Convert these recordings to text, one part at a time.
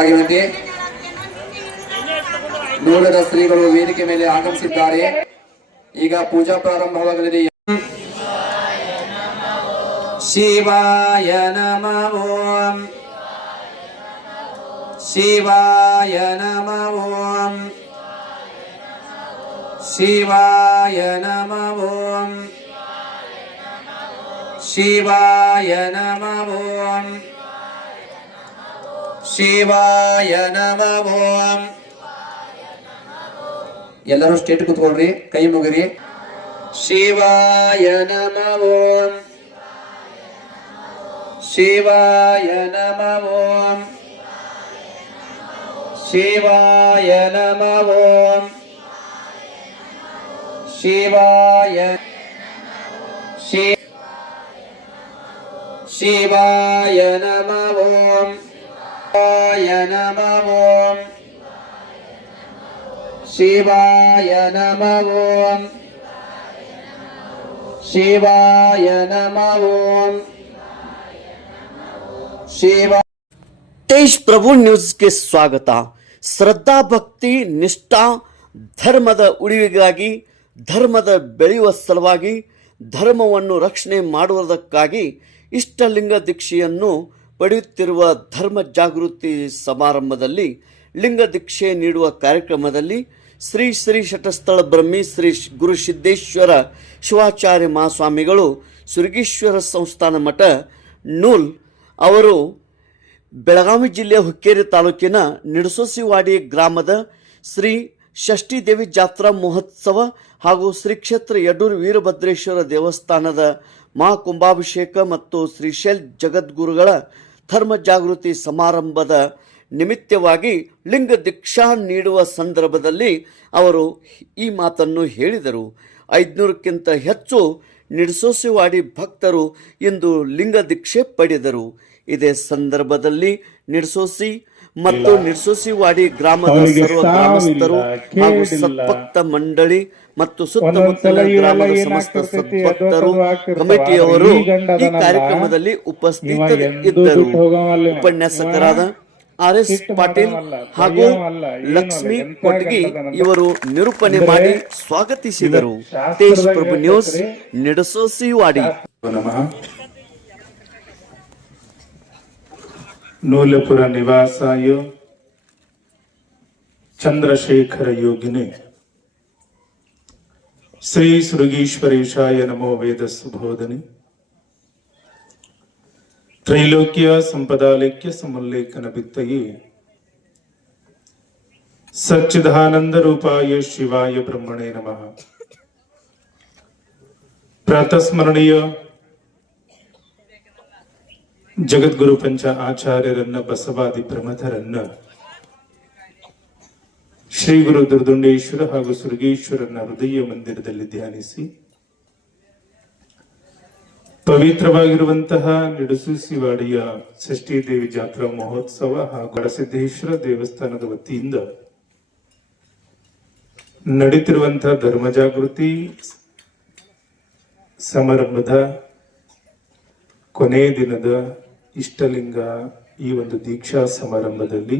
ಆಗಮಿಸಬೇಕಾಗಿ ವಿನಂತಿ. ಮೂಲದ ಶ್ರೀಗಳು ವೇದಿಕೆ ಮೇಲೆ ಆಗಮಿಸಿದ್ದಾರೆ. ಈಗ ಪೂಜಾ ಪ್ರಾರಂಭವಾಗಲಿದೆ. ಶಿವಾಯ ನಮಃ ಓಂ. ಶಿವಾಯ ನಮಃ ಓಂ. ಶಿವಾಯ ನಮಃ ಓಂ. ಶಿವಾಯ ನಮಃ ಓಂ. ಶಿವಾಯ ನಮಃ ಓಂ. ಎಲ್ಲರೂ ಸ್ಟೇಟ್ ಕೂತ್ಕೊಳ್ರಿ, ಕೈ ಮುಗಿರಿ. ಶಿವಾಯ ನಮಃ ಓಂ. ಶಿವಾಯ ನಮಃ ಓಂ. ಶಿವಾಯ ನಮಃ ಓಂ. ಶಿವಾಯ ಶಿವಾಯ ನಮಃ ಓಂ. ಶಿವಾಯ ನಮಃ ಓಂ. ಶಿವಾಯ ನಮಃ ಓಂ. ಶಿವಾಯ ನಮಃ ಓಂ. ಶಿವ ತೇಜ್ ಪ್ರಭು ನ್ಯೂಸ್ಗೆ ಸ್ವಾಗತ. ಶ್ರದ್ಧಾ ಭಕ್ತಿ ನಿಷ್ಠಾ ಧರ್ಮದ ಉಳಿವಿಗಾಗಿ, ಧರ್ಮದ ಬೆಳೆಯುವ ಸಲುವಾಗಿ, ಧರ್ಮವನ್ನು ರಕ್ಷಣೆ ಮಾಡುವುದಕ್ಕಾಗಿ ಇಷ್ಟಲಿಂಗ ದೀಕ್ಷೆಯನ್ನು ಪಡೆಯುತ್ತಿರುವ ಧರ್ಮ ಜಾಗೃತಿ ಸಮಾರಂಭದಲ್ಲಿ ಲಿಂಗ ದೀಕ್ಷೆ ನೀಡುವ ಕಾರ್ಯಕ್ರಮದಲ್ಲಿ ಶ್ರೀ ಶ್ರೀ ಶಟಸ್ಥಳ ಬ್ರಹ್ಮಿ ಶ್ರೀ ಗುರು ಸಿದ್ದೇಶ್ವರ ಶಿವಾಚಾರ್ಯ ಮಹಾಸ್ವಾಮಿಗಳು ಸುರಗೀಶ್ವರ ಸಂಸ್ಥಾನ ಮಠ ನೂಲ್ ಅವರು ಬೆಳಗಾವಿ ಜಿಲ್ಲೆಯ ಹುಕ್ಕೇರಿ ತಾಲೂಕಿನ ನಿಡಸೋಸಿವಾಡಿ ಗ್ರಾಮದ ಶ್ರೀ ಷಷ್ಠಿದೇವಿ ಜಾತ್ರಾ ಮಹೋತ್ಸವ ಹಾಗೂ ಶ್ರೀ ಕ್ಷೇತ್ರ ಯಡೂರು ವೀರಭದ್ರೇಶ್ವರ ದೇವಸ್ಥಾನದ ಮಹಾಕುಂಭಾಭಿಷೇಕ ಮತ್ತು ಶ್ರೀಶೈಲ್ ಜಗದ್ಗುರುಗಳ ಧರ್ಮ ಜಾಗೃತಿ ಸಮಾರಂಭದ ನಿಮಿತ್ತವಾಗಿ ಲಿಂಗ ದೀಕ್ಷಾ ನೀಡುವ ಸಂದರ್ಭದಲ್ಲಿ ಅವರು ಈ ಮಾತನ್ನು ಹೇಳಿದರು. 500ಕ್ಕಿಂತ ಹೆಚ್ಚು ನಿಡಸೋಸಿವಾಡಿ ಭಕ್ತರು ಇಂದು ಲಿಂಗ ದೀಕ್ಷೆ ಪಡೆದರು. ಇದೇ ಸಂದರ್ಭದಲ್ಲಿ ನಿಡಸೋಸಿ ಮತ್ತು ನಿಡಸೋಸಿವಾಡಿ ಗ್ರಾಮದ ಸರ್ವ ಗ್ರಾಮಸ್ಥರು ಹಾಗೂ ಸದ್ಭಕ್ತ ಮಂಡಳಿ ಮತ್ತು ಸುತ್ತಮುತ್ತಲ ಗ್ರಾಮದ ಸಮಸ್ತ ಸದ್ಭಕ್ತರು ಕಮಿಟಿಯವರು ಈ ಕಾರ್ಯಕ್ರಮದಲ್ಲಿ ಉಪಸ್ಥಿತರಿದ್ದರು. ಉಪನ್ಯಾಸಕರಾದ RS ಪಾಟೀಲ್ ಹಾಗೂ ಲಕ್ಷ್ಮೀ ಕೊಟ್ಗಿ ಇವರು ನಿರೂಪಣೆ ಮಾಡಿ ಸ್ವಾಗತಿಸಿದರು. ತೇಜ್ ಪ್ರಭು ನ್ಯೂಸ್, ನಿಡಸೋಸಿವಾಡಿ. ನೂಲಪುರ ನಿವಾಸಾಯ ಚಂದ್ರಶೇಖರ ಯೋಗಿನೇ ಶ್ರೀ ಸೃಗೀಶ್ವರೇಶಾಯ ನಮೋ ವೇದ ಸುಬೋಧನೆ ತ್ರೈಲೋಕ್ಯ ಸಂಪದಾಲೇಖ್ಯ ಸಮುಲ್ಲೇಖನ ಬಿತ್ತಯೇ ಸಚ್ಚಿದಾನಂದ ರೂಪಾಯ ಶಿವಾಯ ಬ್ರಹ್ಮಣೇ ನಮಃ. ಪ್ರಾತಸ್ಮರಣೀಯ ಜಗದ್ಗುರು ಪಂಚ ಆಚಾರ್ಯರನ್ನ, ಬಸವಾದಿ ಪ್ರಮಥರನ್ನ, ಶ್ರೀ ಗುರು ದುರ್ದುಂಡೇಶ್ವರ ಹಾಗೂ ಸುರಗೇಶ್ವರನ ಹೃದಯ ಮಂದಿರದಲ್ಲಿ ಧ್ಯಾನಿಸಿ ಪವಿತ್ರವಾಗಿರುವಂತಹ ನಿಡಸೋಸಿವಾಡಿಯ ಷಷ್ಠಿದೇವಿ ಜಾತ್ರಾ ಮಹೋತ್ಸವ ಹಾಗೂ ಗಡಸಿದ್ದೇಶ್ವರ ದೇವಸ್ಥಾನದ ವತಿಯಿಂದ ನಡೀತಿರುವಂತಹ ಧರ್ಮ ಜಾಗೃತಿ ಸಮಾರಂಭದ ಕೊನೆಯ ದಿನದ ಇಷ್ಟಲಿಂಗ ಈ ಒಂದು ದೀಕ್ಷಾ ಸಮಾರಂಭದಲ್ಲಿ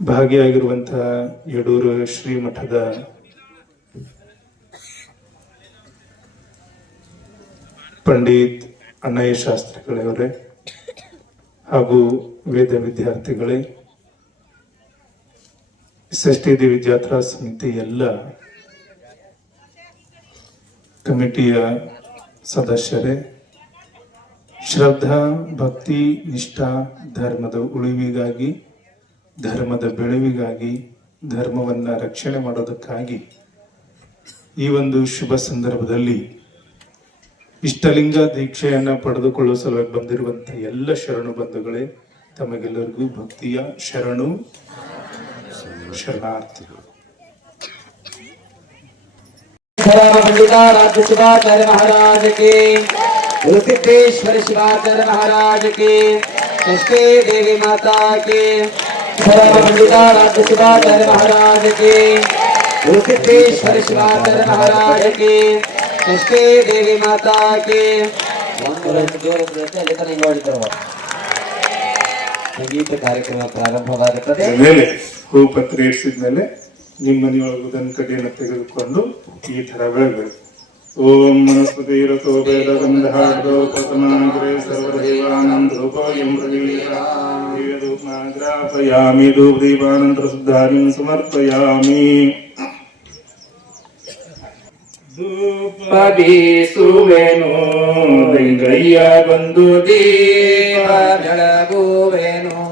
ಭಾಗಿಯಾಗಿರುವಂತಹ ಯಡೂರು ಶ್ರೀಮಠದ ಪಂಡಿತ್ ಅಣ್ಣಯ್ಯ ಶಾಸ್ತ್ರಿಗಳವರೇ ಹಾಗೂ ವೇದ ವಿದ್ಯಾರ್ಥಿಗಳೇ, ಷಷ್ಠಿದೇವಿ ಜಾತ್ರಾ ಸಮಿತಿ ಎಲ್ಲ ಕಮಿಟಿಯ ಸದಸ್ಯರೇ, ಶ್ರದ್ಧಾ ಭಕ್ತಿ ನಿಷ್ಠಾ ಧರ್ಮದ ಉಳಿವಿಗಾಗಿ, ಧರ್ಮದ ಬೆಳವಿಗಾಗಿ, ಧರ್ಮವನ್ನ ರಕ್ಷಣೆ ಮಾಡೋದಕ್ಕಾಗಿ ಈ ಒಂದು ಶುಭ ಸಂದರ್ಭದಲ್ಲಿ ಇಷ್ಟಲಿಂಗ ದೀಕ್ಷೆಯನ್ನ ಪಡೆದುಕೊಳ್ಳುವ ಸಲುವಾಗಿ ಬಂದಿರುವಂತಹ ಎಲ್ಲ ಶರಣು ಬಂಧುಗಳೇ, ತಮಗೆಲ್ಲರಿಗೂ ಭಕ್ತಿಯ ಶರಣು ಶರಣಾರ್ಥಿಗಳು. राज्य शिवाचार्य महाराज के, गुरुसिद्धेश्वर शिवाचार्य महाराज के, षष्ठी देवी माता के, राज्य शिवाचार्य महाराज के, गुरुसिद्धेश्वर शिवाचार्य महाराज के, षष्ठी देवी माता के. ಸಂಗೀತ ಕಾರ್ಯಕ್ರಮ ಪ್ರಾರಂಭವಾಗುತ್ತದೆ. ಮೇಲೆ ಹೂಪತ್ರೆ ಇರಿಸಿದ ಮೇಲೆ ನಿಮ್ಮ ಮನೆಯೊಳಗುದನ್ ಕಡೆಯನ್ನು ತೆಗೆದುಕೊಂಡು ಈ ತರ ಬೆಳಗಬೇಕು. ಓಂ ಮನಸ್ಪತಿರಥೋ ವೇದಗಂಧಾಗ್ರೇ ಸರ್ವದೇವಾನಂದೋಪಯಂ ಪ್ರತಿಗ್ರಾಪಯಾಮಿ ಧೂಪದೀಪಾನಂತರ ಶುದ್ಧಾರಿಂ ಸಮರ್ಪಯಾಮಿ. ಧೂಪ ಬೀಸುವೆನು ಲಿಂಗಯ್ಯ ಬಂದು ದೀಪ ಬೆಳಗುವೆನು.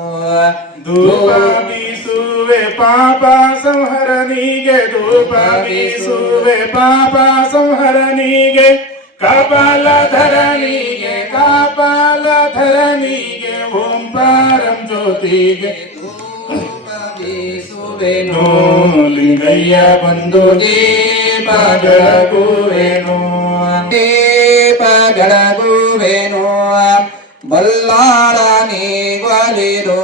ಧೂಪ ಬೀಸುವೆ ಪಾಪ ಸಂಹರನಿಗೆ, ಧೂಪ ಬೀಸುವೆ ಪಾಪ ಸಂಹರನಿಗೆ, ಕಪಾಲಧರನಿಗೆ ಕಪಾಲಧರನಿಗೆ, ಓಂ ಪಾರಂ ಜ್ಯೋತಿಗೆ ಬೀಸುವೆನು. ಲಿಂಗಯ್ಯ ಬಂದು ದೀಪ ಬೆಳಗುವೆನು. ದೀಪ ಬೆಳಗುವೆನು. ಬಲ್ಲಾಳ ನೀ ಒಲಿದು